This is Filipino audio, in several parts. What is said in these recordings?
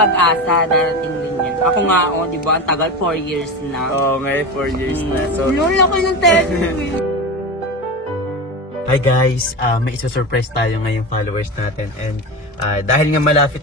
pag-asa, darating din yan. Ako nga, di ba, ang tagal, 4 years na. Oo, ngayon 4 years na. So, Lola ko yung teddy. hi guys, may isa-surprise tayo ngayong followers natin and dahil nga malapit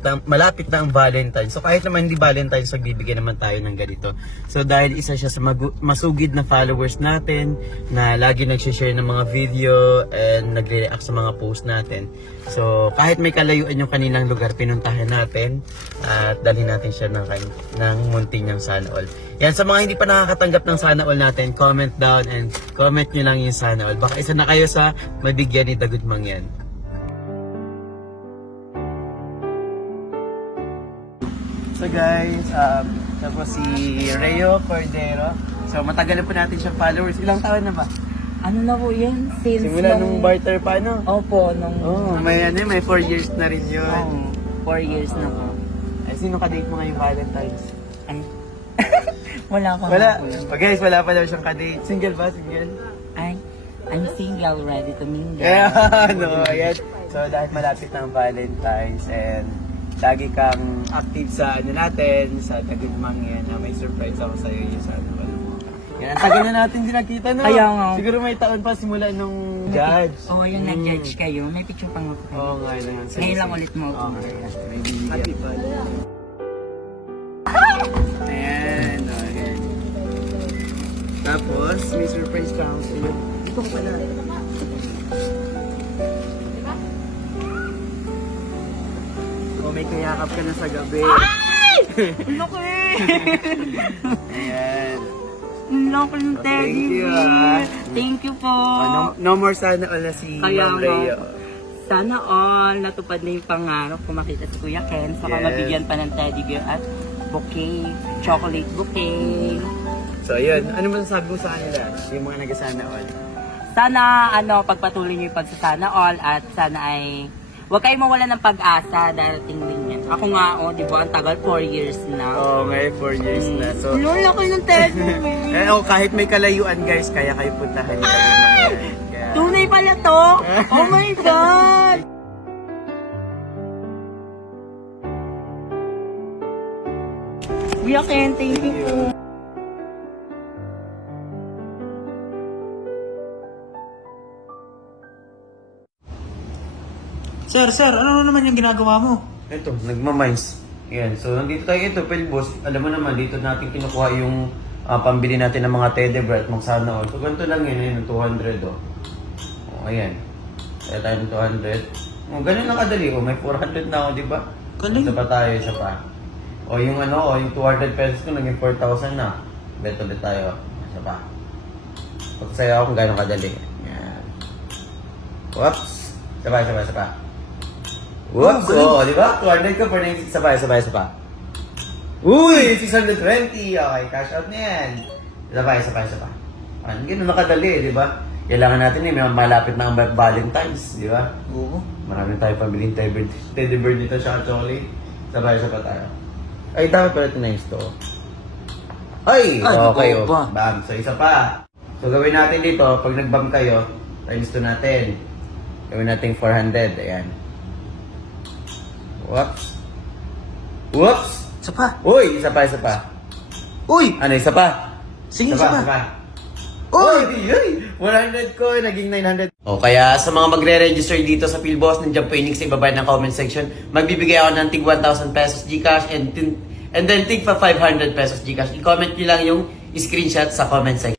na ang Valentine, so kahit naman hindi Valentine, so bibigyan naman tayo ng ganito. So dahil isa siya sa masugid na followers natin na lagi nag-share ng mga video and nagre-react sa mga post natin. So kahit may kalayuan yung kanilang lugar, pinuntahan natin at dalhin natin siya ng munting ng Sana All. Yan, sa mga hindi pa nakakatanggap ng Sana All natin, comment down and comment nyo lang yung Sana All. Baka isa na kayo sa mabigyan ni Dagot Mang yan. So guys, tapos si Reo Cordero. So matagal na po natin siyang followers. Ilang taon na ba? Ano na po yan? Since Simula nung barter pa, no? Opo, nung... May 4 years na rin yun. 4 years na po. Ay, sino ka-date mo ngayong Valentine's? Ay. Wala pa. Wala. po yun. Oh, guys, wala pa daw siyang ka-date. Single ba? Single? Ay, I'm single, ready to mingle. Yeah, no, ayan. So, dahil malapit na ang Valentine's and lagi kang active sa natin, sa Tagugmang yan, may surprise ako sa'yo yung sa Yan, ang tagal na natin din nakita, no? Kaya nga. Siguro may taon pa simula nung judge. Oo, yung nag-judge kayo. May picture pang ako. Oo nga, yun. Ngayon lang ulit mo ako. May bibigyan. Happy birthday. Ayan, ayan. Tapos, may surprise pa ako sa'yo. Ito ko pala. O, may kayakap ka na sa gabi. Ay! Laki! Ayan. Laki ng teddy. Thank you, Thank you po. No more Sana All na si Kaya Ma'am nga. Rhea. Sana all natupad na yung pangarap kung makita si Kuya Ken. Saka Yes. mabigyan pa ng teddy bear at bouquet. Chocolate bouquet. So, yun. Ano masasabi mo sa kanila? Yung mga nag-Sana All. Sana pagpatuloy niyo yung pagsasana all at sana ay huwag kayong mawala ng pag-asa, darating din yan. Ako nga, di ba, ang tagal, 4 years na. Oo, ngayon 4 years na. So, Lola ko yung teddy bear. kahit may kalayuan guys, kaya kayo puntahan yung Tagugmang. Kaya, Tunay pala to! Oh my God! Kuya Ken, thank you po. Sir, ano naman yung ginagawa mo? ito, nagmamines. Yan. So, nandito tayo ito, Pelbos. Alam mo naman, dito natin kinukuha yung pambili natin ng mga teddy bear at mga Sana All. So, ganito lang yun, 200, oh. Oh, ayan. Kaya tayo ng 200. Oh, ganun lang kadali. Oh, may 400 na ako, di ba? Galing. Isa pa tayo, isa pa. O, yung yung 200 pesos ko, naging 4,000 na. Bet ulit tayo. Isa pa. Pagsayo ako kung gano'ng kadali. Yan. Whoops. Isa pa. Whoops! Oh, di ba? 200 ka, 496, isa pa. Uy! 620! Okay, cash out na yan. Isa pa. Ganun nakadali, di ba? Kailangan natin may malapit na ang Valentine's, di ba? Oo. Marami tayo pabiling teddy bear dito sa chocolate. Isa pa tayo. Ay, dapat pala ito na yung store. Ay! Okay, oo ba? Bam. So, isa pa. So, gawin natin dito, pag nag-bam kayo, times 2 natin. Gawin natin 400. Ayan. Whoops! Isa pa. Uy! Isa pa. Uy! Ano, isa pa? Sige, isa pa. Uy! 100 ko, naging 900. O, kaya sa mga magre-register dito sa PhilBoss, nandiyan po yung link sa ibaba ng comment section. Magbibigay ako ng tig 1,000 pesos Gcash and then tig pa 500 pesos Gcash. I-comment nyo lang yung screenshot sa comment section.